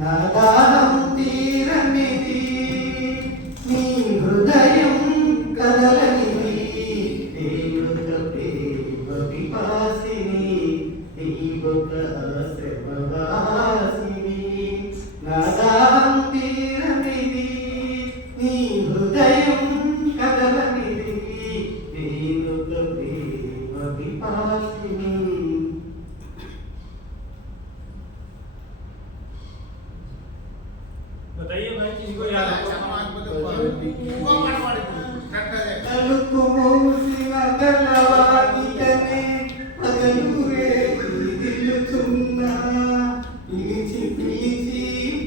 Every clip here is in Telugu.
నాదానం తీరనిది నీ హృదయం కదలనిది దేవక ప్రేమ పిపాసిని దేవక శ్రమవాసిని నాదానం తీరనిది నీ హృదయం కదలనిది దేవక ప్రేమ పిపాసిని बताइए भाई किसको याद है? తలుపు మూసిన తెల్లవారికనే పగలురే దిల్లుతున్నా పిలిచి పిలిచి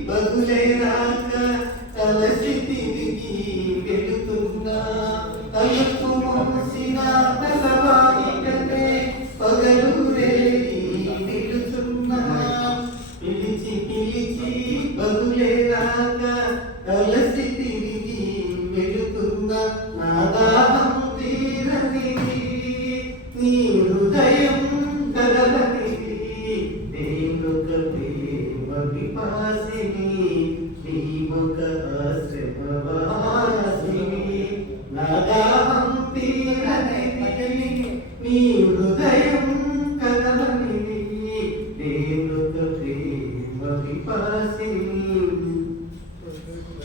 బదులే రాక తలసి తిరిగి వెళుతున్నా తలుపు మూసిన తెల్లవారికనే పగలురే దిల్లుతున్నా పిలిచి పిలిచి బదులే రాక తలసి తిరిగి వెళుతున్న నాదానం తీరనిది నీ హృదయం కదలనిది దేవక ప్రేమ పిపాసిని దేవక శ్రమవాసిని నాదానం తీరనిది నీ హృదయం కదలనిది దేవక ప్రేమ పిపాసిని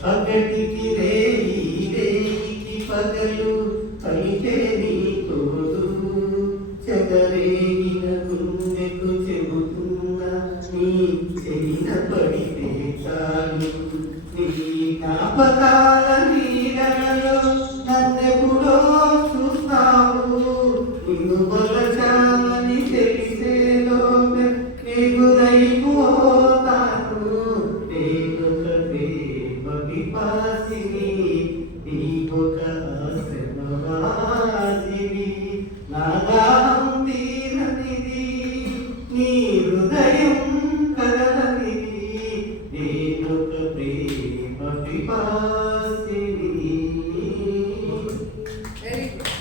పగటికి రేయి రేయికి పగలు పలికే నీ తోడు చెదరేగిన గుండెకు చెబుతున్నా నీ చెయ్యిన పడితే చాలు నీ జ్ఞాపకాలని